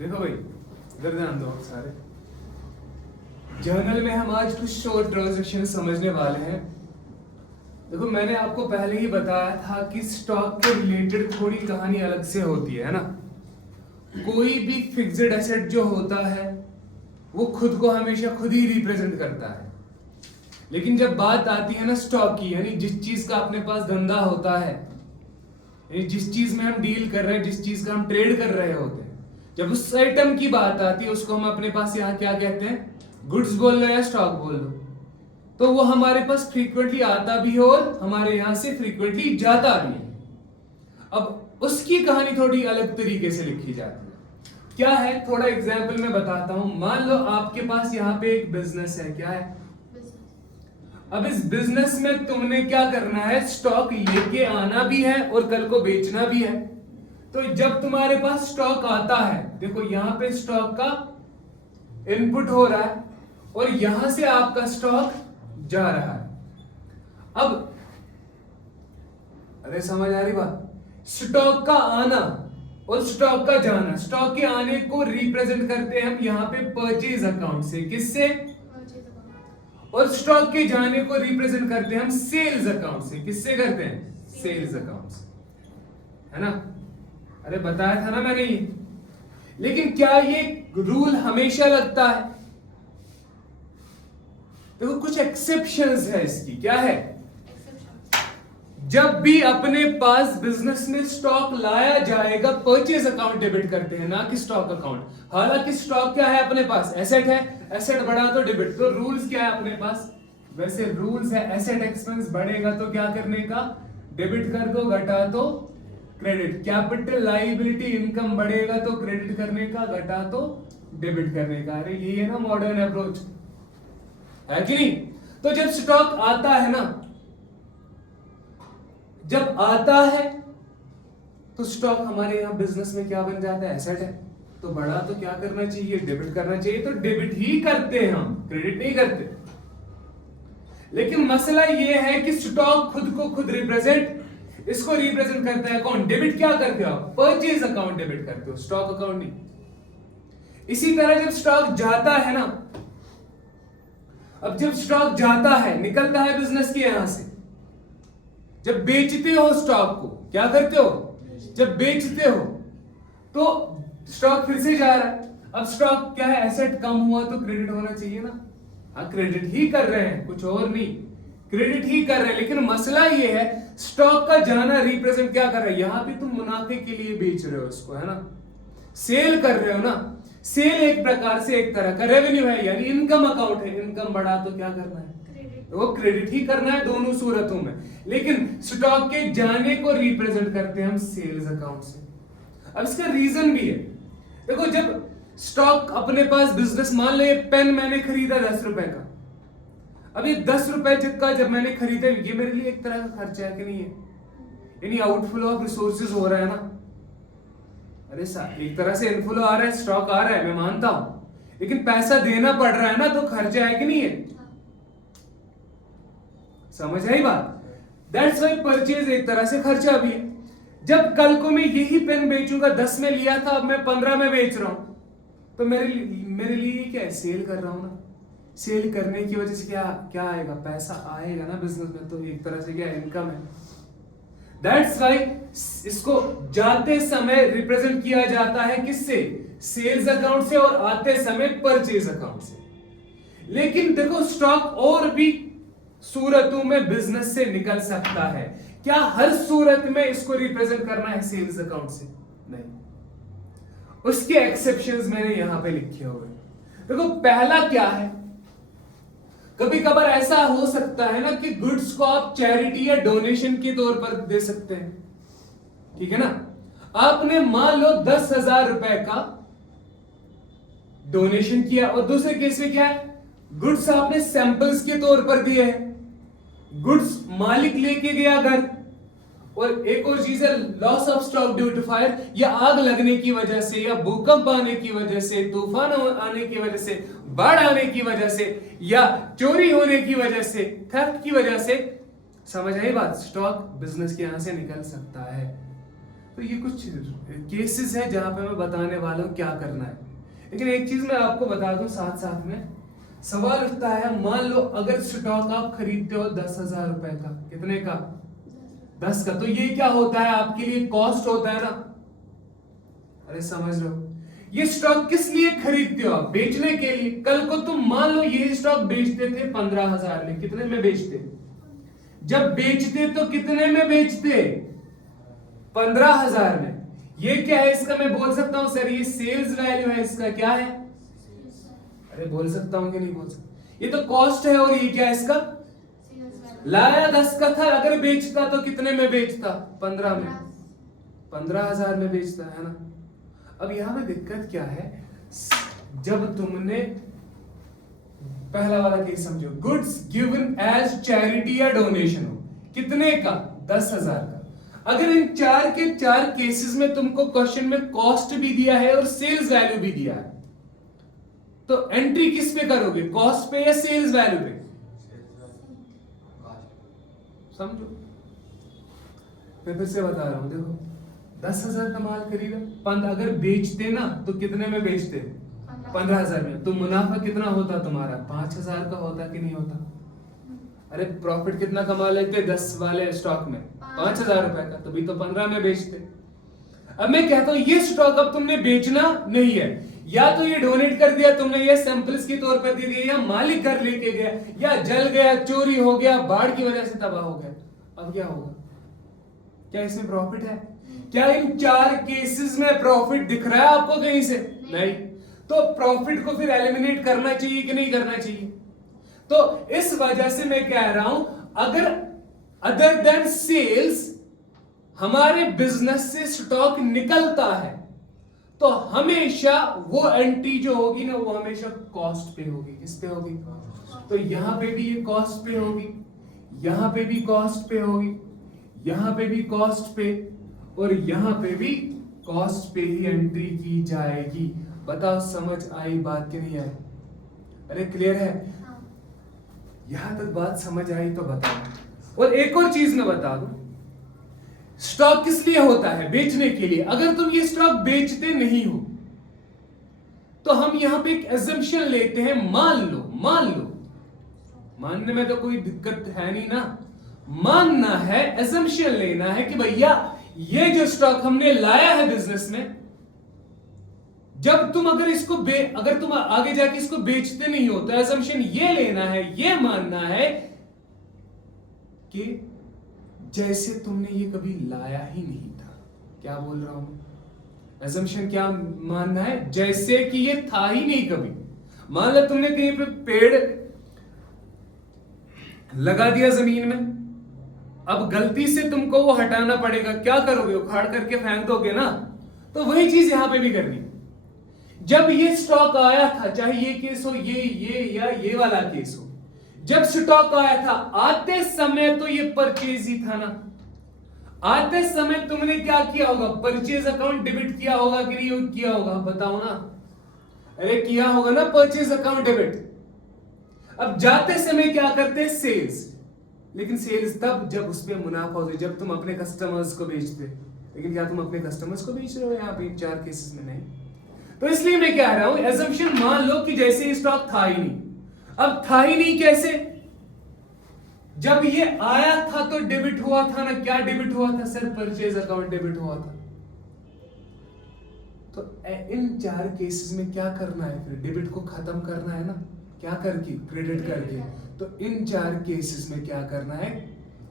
देखो भाई, इधर ध्यान दो आप सारे। जर्नल में हम आज कुछ शॉर्ट ट्रांजैक्शन समझने वाले हैं। देखो, मैंने आपको पहले ही बताया था कि स्टॉक के रिलेटेड थोड़ी कहानी अलग से होती है ना। कोई भी फिक्स्ड एसेट जो होता है वो खुद को हमेशा खुद ही रिप्रेजेंट करता है, लेकिन जब बात आती है ना स्टॉक की, यानी जिस चीज का अपने पास धंधा होता है, यानी जिस चीज में हम डील कर रहे हैं, जिस चीज का हम ट्रेड कर रहे होते हैं, जब उस आइटम की बात आती है उसको हम अपने पास यहाँ क्या कहते हैं, गुड्स बोल लो या स्टॉक बोल लो। तो वो हमारे पास फ्रीक्वेंटली आता भी है और हमारे यहाँ से फ्रीक्वेंटली जाता भी है। अब उसकी कहानी थोड़ी अलग तरीके से लिखी जाती है। क्या है, थोड़ा एग्जाम्पल मैं बताता हूं। मान लो आपके पास यहाँ पे एक बिजनेस है। क्या है? अब इस बिजनेस में तुमने क्या करना है, स्टॉक लेके आना भी है और कल को बेचना भी है। तो जब तुम्हारे पास स्टॉक आता है, देखो यहाँ पे स्टॉक का इनपुट हो रहा है और यहां से आपका स्टॉक जा रहा है। अब अरे समझ आ रही बात? स्टॉक का आना और स्टॉक का जाना, स्टॉक के आने को रिप्रेजेंट करते हैं हम यहाँ पे परचेज अकाउंट से। किससे? और स्टॉक के जाने को रिप्रेजेंट करते हैं हम सेल्स अकाउंट से। किससे करते हैं? सेल्स अकाउंट से, है ना। अरे बताया था ना मैंने ये। लेकिन क्या ये रूल हमेशा लगता है? देखो, कुछ एक्सेप्शंस है इसकी। क्या है? जब भी अपने पास बिजनेस में स्टॉक लाया जाएगा, परचेज अकाउंट डेबिट करते हैं, ना कि स्टॉक अकाउंट। हालांकि स्टॉक क्या है अपने पास? एसेट है। एसेट बढ़ा तो डेबिट। तो रूल्स क्या है अपने पास? वैसे रूल्स है, एसेट एक्सपेंस बढ़ेगा तो क्या करने का? डेबिट कर दो, घटा तो क्रेडिट। कैपिटल लायबिलिटी इनकम बढ़ेगा तो क्रेडिट करने का, घटा तो डेबिट करने का। अरे ये है ना मॉडर्न अप्रोच, है कि नहीं? तो जब स्टॉक आता है ना, जब आता है तो स्टॉक हमारे यहां बिजनेस में क्या बन जाता है? एसेट है। तो बढ़ा तो क्या करना चाहिए? डेबिट करना चाहिए। तो डेबिट ही करते हैं हम, क्रेडिट नहीं करते। लेकिन मसला यह है कि स्टॉक खुद को खुद रिप्रेजेंट, इसको रिप्रेजेंट करता है कौन? डेबिट। क्या करते हो आप? परचेज अकाउंट डेबिट करते हो, स्टॉक अकाउंट नहीं। इसी तरह जब स्टॉक जाता है ना, अब जब स्टॉक जाता है, निकलता है बिजनेस के यहां से, जब बेचते हो स्टॉक को, क्या करते हो? जब बेचते हो तो स्टॉक फिर से जा रहा है। अब स्टॉक क्या है? एसेट कम हुआ तो क्रेडिट होना चाहिए ना। हाँ, क्रेडिट ही कर रहे हैं, कुछ और नहीं, क्रेडिट ही कर रहे हैं। लेकिन मसला ये है, स्टॉक का जाना रिप्रेजेंट क्या कर रहा है? यहां पे तुम मुनाफे के लिए बेच रहे हो इसको, है ना, सेल कर रहे हो ना। सेल एक प्रकार से एक तरह का रेवेन्यू है, यानी इनकम अकाउंट है। इनकम बढ़ा तो क्या करना है? वो क्रेडिट ही करना है दोनों सूरतों में। लेकिन स्टॉक के जाने को रिप्रेजेंट करते हैं हम सेल्स अकाउंट से। अब इसका रीजन भी है। देखो, जब स्टॉक अपने पास बिजनेस, मान लो ये पेन मैंने खरीदा 10 रुपए का। अब ये 10 रुपए का जब मैंने खरीदा, ये मेरे लिए एक तरह का खर्चा है कि नहीं है? यानी आउटफ्लो ऑफ रिसोर्सेज हो रहा है ना। अरे एक तरह से इनफ्लो आ रहा है, स्टॉक आ रहा है, मैं मानता हूं, लेकिन पैसा देना पड़ रहा है ना, तो खर्चा है कि नहीं है? समझ आई बात? दैट्स व्हाई परचेज एक तरह से खर्चा भी है। जब कल को मैं यही पेन बेचूंगा, 10 में लिया था, अब मैं 15 में बेच रहा हूं, तो मेरे लिए क्या है? सेल कर रहा हूं ना। सेल करने की वजह से क्या आएगा? पैसा आएगा ना बिजनेस में, तो एक तरह से क्या इनकम है। दैट्स व्हाई इसको जाते समय रिप्रेजेंट किया जाता है किससे? सेल्स अकाउंट से, और आते समय परचेज अकाउंट से। लेकिन देखो, स्टॉक और भी सूरतों में बिजनेस से निकल सकता है। क्या हर सूरत में इसको रिप्रेजेंट करना है सेल्स अकाउंट से? नहीं, उसके एक्सेप्शंस मैंने यहां पे लिखे हुए। देखो, पहला क्या है, कभी कभार ऐसा हो सकता है ना कि गुड्स को आप चैरिटी या डोनेशन के तौर पर दे सकते हैं, ठीक है ना। आपने मान लो 10,000 रुपए का डोनेशन किया, और दूसरे केस में क्या है? गुड्स आपने सैंपल्स के तौर पर दिए हैं। गुड्स मालिक लेके गया घर, और एक और चीज है loss of stock due to fire, या आग लगने की वजह से, या भूकंप आने की वजह से, तूफान आने की वजह से, बाढ़ आने की वजह से, या चोरी होने की वजह से, थेफ्ट की वजह से। समझ आई बात? स्टॉक बिजनेस के यहां से निकल सकता है। तो ये कुछ केसेस है जहां पे मैं बताने वाला हूं क्या करना है। लेकिन एक चीज मैं आपको बता दूं साथ साथ में, सवाल उठता है, मान लो अगर स्टॉक आप खरीदते हो 10,000 रुपए का, कितने का? 10 का। तो ये क्या होता है आपके लिए? कॉस्ट होता है ना। अरे समझ लो, ये स्टॉक किस लिए खरीदते हो आप? बेचने के लिए। कल को तुम मान लो ये स्टॉक बेचते थे 15,000 में, कितने में बेचते? जब बेचते तो कितने में बेचते? 15,000 में। ये क्या है इसका? मैं बोल सकता हूं सर ये सेल्स वैल्यू है इसका, क्या है? अरे बोल सकता हूं कि नहीं बोल सकता? ये तो कॉस्ट है। और ये क्या है इसका? लाया 10 का था, अगर बेचता तो कितने में बेचता? 15 में। 15,000 में बेचता है ना। अब यहां में दिक्कत क्या है, जब तुमने पहला वाला केस समझो, गुड्स गिवन एज चैरिटी या डोनेशन हो, कितने का? 10,000 का। अगर इन चार के चार केसेस में तुमको क्वेश्चन में कॉस्ट भी दिया है और सेल्स वैल्यू भी दिया है, तो एंट्री किस पे करोगे? कॉस्ट पे या सेल्स वैल्यू पे? समझो, मैं फिर से बता रहा हूं, देखो 10,000 का माल खरीदा, अगर बेचते ना तो कितने में बेचते? 15,000 में। तो मुनाफा कितना होता तुम्हारा? 5,000 का होता कि नहीं होता? अरे प्रॉफिट कितना कमा लेते 10 वाले स्टॉक में? 5,000 रुपए का। तो भी तो 15 में बेचते। अब मैं कहता हूं ये स्टॉक अब तुमने बेचना नहीं है, या तो ये डोनेट कर दिया तुमने, ये सैंपल्स के तौर पर दे दिया, या मालिक घर लेके गया, या जल गया, चोरी हो गया, बाढ़ की वजह से तबाह हो गया। अब क्या होगा? क्या इसमें प्रॉफिट है? क्या इन चार केसेस में प्रॉफिट दिख रहा है आपको कहीं से? नहीं। तो प्रॉफिट को फिर एलिमिनेट करना चाहिए कि नहीं करना चाहिए? तो इस वजह से मैं कह रहा हूं, अगर अदर देन सेल्स हमारे बिजनेस से स्टॉक निकलता है तो हमेशा वो एंट्री जो होगी ना, वो हमेशा कॉस्ट पे होगी। किस पे होगी? तो यहां पे भी ये कॉस्ट पे होगी, यहां पे भी कॉस्ट पे होगी, यहां पे भी कॉस्ट पे, और यहां पे भी कॉस्ट पे ही एंट्री की जाएगी। बताओ समझ आई बात कि नहीं आई? अरे क्लियर है? यहां तक बात समझ आई तो बताओ। और एक और चीज मैं बता दूं, स्टॉक किस लिए होता है? बेचने के लिए। अगर तुम ये स्टॉक बेचते नहीं हो तो हम यहां पे एक एजम्पशन लेते हैं, मान लो मानने में तो कोई दिक्कत है नहीं ना, मानना है, एजम्पशन लेना है कि भैया ये जो स्टॉक हमने लाया है बिजनेस में, जब तुम अगर तुम आगे जाके इसको बेचते नहीं हो तो एजम्पशन ये लेना है, ये मानना है कि जैसे तुमने ये कभी लाया ही नहीं था। क्या बोल रहा हूं? एजम्पशन क्या मानना है? जैसे कि ये था ही नहीं कभी। मान लो तुमने कहीं पे पेड़ लगा दिया जमीन में, अब गलती से तुमको वो हटाना पड़ेगा, क्या करोगे? उखाड़ करके फेंक दोगे ना। तो वही चीज यहां पे भी करनी। जब ये स्टॉक आया था, चाहे ये केस हो, ये या ये वाला केस हो, जब स्टॉक आया था आते समय तो ये परचेज ही था ना। आते समय तुमने क्या किया होगा? परचेज अकाउंट डेबिट किया होगा कि नहीं किया होगा? बताओ ना। अरे किया होगा ना परचेज अकाउंट डेबिट। अब जाते समय क्या करते? सेल्स। लेकिन सेल्स तब जब उसमें मुनाफा होता, जब तुम अपने कस्टमर्स को बेचते। लेकिन क्या तुम अपने कस्टमर्स को बेच रहे हो यहाँ पे? इन चार केसेस में नहीं। तो इसलिए मैं कह रहा हूं, एजम्पशन मान लो कि जैसे स्टॉक था ही नहीं। अब था ही नहीं कैसे? जब ये आया था तो डेबिट हुआ था ना। क्या डेबिट हुआ था सर? परचेज अकाउंट डेबिट हुआ था। तो इन चार केसेस में क्या करना है? फिर डेबिट को खत्म करना है ना। क्या करके? क्रेडिट करके। तो इन चार केसेस में क्या करना है?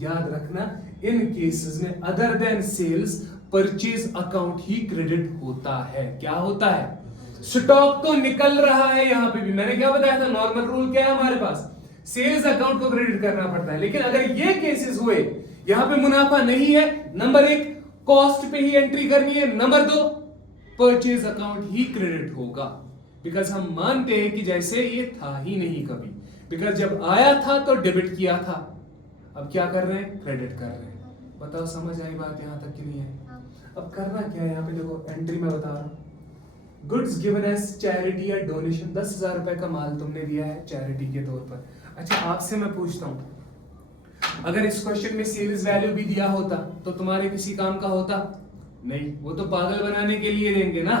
याद रखना, इन केसेस में other than sales purchase account ही क्रेडिट होता है। क्या होता है? स्टॉक तो निकल रहा है, यहां पे भी मैंने क्या बताया था, नॉर्मल रूल क्या है हमारे पास? सेल्स अकाउंट को क्रेडिट करना पड़ता है। लेकिन अगर ये केसेस हुए, यहां पे मुनाफा नहीं है, नंबर एक कॉस्ट पे ही एंट्री करनी है, नंबर दो परचेज अकाउंट ही क्रेडिट होगा। बिकॉज हम मानते हैं कि जैसे ये था ही नहीं कभी। बिकॉज जब आया था तो डेबिट किया था, अब क्या कर रहे हैं? क्रेडिट कर रहे हैं। बताओ समझ आई बात यहां तक कि नहीं है? अब करना क्या है यहाँ पे? देखो एंट्री में बता रहा हूं, गुड्स गिवन एज चैरिटी या डोनेशन। 10,000 रुपए का माल तुमने दिया है चैरिटी के तौर पर। अच्छा आपसे मैं पूछता हूं, अगर इस क्वेश्चन में सेल्स वैल्यू भी दिया होता तो तुम्हारे किसी काम का होता? नहीं, वो तो पागल बनाने के लिए देंगे ना,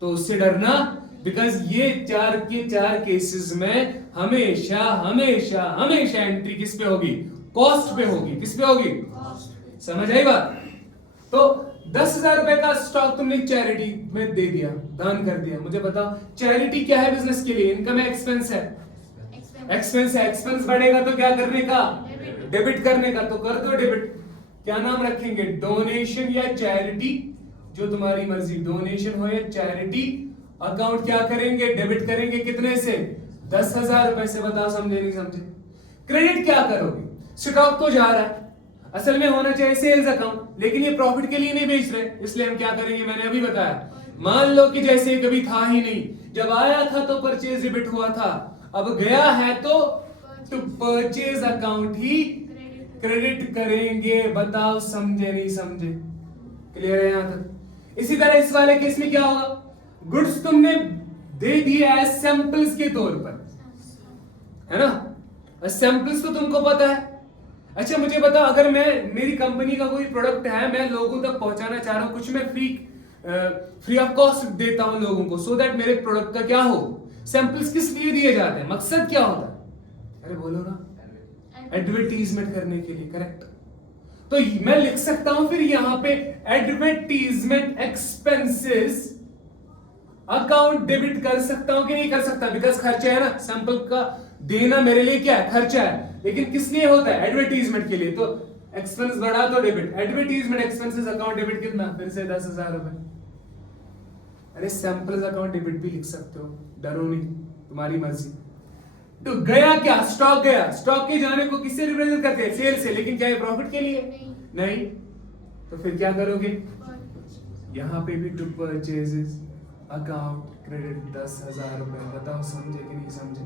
तो उससे डरना, बिकॉज ये 4 के 4 केसेस में हमेशा हमेशा हमेशा एंट्री किस पे होगी? कॉस्ट पे होगी। किस पे होगी? समझ आई बात? तो 10,000 रुपए का स्टॉक तुमने चैरिटी में दे दिया, दान कर दिया। मुझे बताओ चैरिटी क्या है बिजनेस के लिए? इनकम है, एक्सपेंस है? एक्सपेंस है। एक्सपेंस बढ़ेगा तो क्या करने का? डेबिट करने का। तो कर दो डेबिट। क्या नाम रखेंगे? डोनेशन या चैरिटी, जो तुम्हारी मर्जी, डोनेशन हो या चैरिटी। अकाउंट क्या करेंगे? डेबिट करेंगे। कितने से? 10,000 रुपए से। बताओ समझे नहीं समझे? क्रेडिट क्या करोगे? स्टॉक तो जा रहा है, असल में होना चाहिए सेल्स अकाउंट, लेकिन ये प्रॉफिट के लिए नहीं बेच रहे, इसलिए हम क्या करेंगे? मैंने अभी बताया, मान लो कि जैसे कभी था ही नहीं, जब आया था तो परचेज डेबिट हुआ था, अब गया है तो परचेज अकाउंट ही क्रेडिट करेंगे। बताओ समझे नहीं समझे? क्लियर है यहां तक? इसी तरह इस वाले केस में क्या होगा? गुड्स तुमने दे दिए एज सैंपल्स के तौर पर, है ना? सैंपल्स तो तुमको पता है। अच्छा मुझे बताओ, अगर मैं, मेरी कंपनी का कोई प्रोडक्ट है, मैं लोगों तक पहुंचाना चाह रहा हूं, कुछ मैं फ्री ऑफ कॉस्ट देता हूं लोगों को, सो दैट मेरे प्रोडक्ट का क्या हो? सैंपल्स किस लिए दिए जाते हैं? मकसद क्या होता है? अरे बोलो ना, एडवर्टीजमेंट करने के लिए। करेक्ट। तो मैं लिख सकता हूं फिर यहां पे एडवर्टीजमेंट एक्सपेंसेस अकाउंट डेबिट कर सकता हूं कि नहीं कर सकता? बिकॉज खर्चा है ना, सैंपल का देना मेरे लिए क्या है? खर्चा है, लेकिन किस लिए होता है? एडवर्टीजमेंट के लिए। तो एक्सपेंस बढ़ा तो debit, advertisement expenses account debit कितना? फिर से 10,000 रुपए। अरे सैंपल्स अकाउंट डेबिट भी लिख सकते हो, डरो नहीं, तुम्हारी मर्जी। तो गया क्या? स्टॉक गया। स्टॉक के जाने को किससे रिप्रेजेंट करते हैं? सेल से। लेकिन क्या ये प्रॉफिट के लिए? नहीं। तो फिर क्या करोगे? यहां पे भी टू परचेजेस अकाउंट क्रेडिट 10,000 रुपए। बताओ समझे कि नहीं समझे?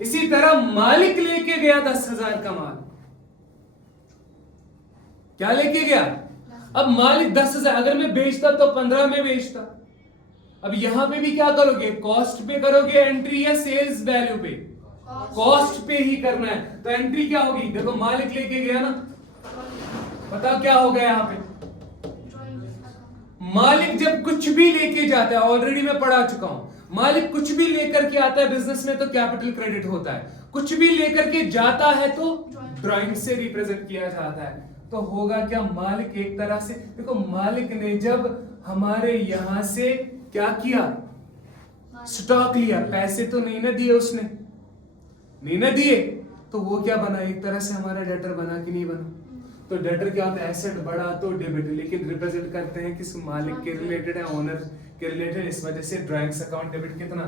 इसी तरह मालिक लेके गया 10,000 का माल। क्या लेके गया? अब मालिक 10,000, अगर मैं बेचता तो 15 में बेचता। अब यहां पे भी क्या करोगे? कॉस्ट पे करोगे एंट्री या सेल्स वैल्यू पे? कॉस्ट पे ही करना है। तो एंट्री क्या होगी? देखो मालिक लेके गया ना, बताओ क्या होगा यहां पे? मालिक जब कुछ भी लेके जाता है, ऑलरेडी मैं पढ़ा चुका हूं, मालिक कुछ भी लेकर के आता है बिजनेस में तो कैपिटल क्रेडिट होता है, कुछ भी लेकर के जाता है तो ड्राइंग से रिप्रेजेंट किया जाता है। तो होगा क्या? मालिक एक तरह से, देखो मालिक ने जब हमारे यहां से क्या किया? स्टॉक लिया, पैसे तो नहीं ना दिए उसने, नहीं ना दिए, तो वो क्या बना? एक तरह से हमारा डेटर बना कि नहीं बना? तो डेटर क्या होता है? एसेट बढ़ा तो डेबिट, लेकिन रिप्रेजेंट करते हैं किस? मालिक के रिलेटेड है, ओनर के रिलेटेड। इस वजह से ड्राइंग्स अकाउंट डेबिट कितना?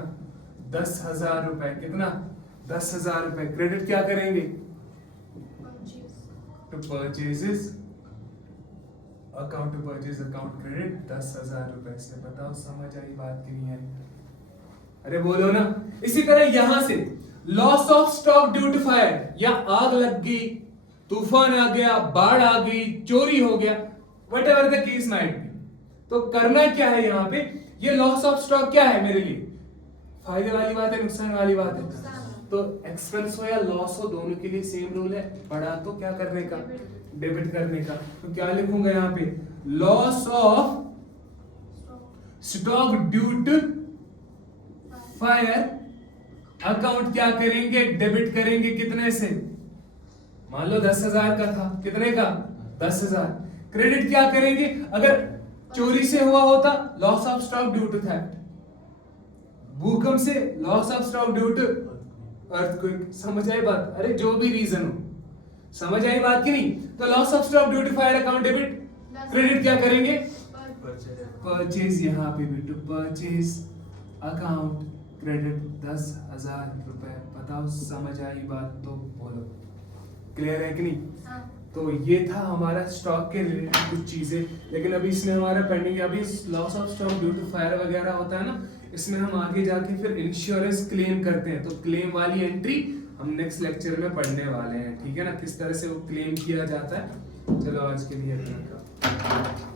10,000 रुपए। कितना? 10,000 रुपए। क्रेडिट क्या करेंगे? To purchases account, to purchase account credit 10,000 रुपए से। बताओ समझ आई बात कि नहीं आई? अरे बोलो ना। इसी तरह यहां से loss of stock due to fire, या आग लग गई, तूफान आ गया, बाढ़ आ गई, चोरी हो गया, whatever the case might be, तो करना क्या है यहां पे? ये लॉस ऑफ स्टॉक क्या है मेरे लिए? फायदे वाली बात है, नुकसान वाली बात है? तो एक्सपेंस हो या लॉस हो, दोनों के लिए सेम रूल है। बढ़ा तो क्या करने का? डेबिट करने का। तो क्या लिखूंगा यहां पे? Loss of stock due to fire account क्या करेंगे? डेबिट करेंगे। कितने से? मान लो 10,000 का था, कितने का? 10,000। क्रेडिट क्या करेंगे? अगर चोरी से हुआ होता, loss of stock due to theft, भूकंप से loss of stock due to earthquake. समझ आई बात? अरे जो भी रीजन हो, समझ आई बात कि नहीं? तो loss of stock due to fire account debit, credit क्या करेंगे? परचेज। यहां पे भी टू परचेज अकाउंट क्रेडिट 10,000 रुपए। बताओ समझ आई बात? तो बोलो, क्लियर है कि नहीं? तो ये था हमारा स्टॉक के रिलेटेड कुछ चीजें, लेकिन अभी इसमें हमारा पेंडिंग है, अभी loss of stock due to fire वगैरह होता है ना, इसमें हम आगे जाके फिर इंश्योरेंस क्लेम करते हैं, तो क्लेम वाली एंट्री हम नेक्स्ट लेक्चर में पढ़ने वाले हैं, ठीक है ना, किस तरह से वो क्लेम किया जाता है। चलो आज के लिए इतना।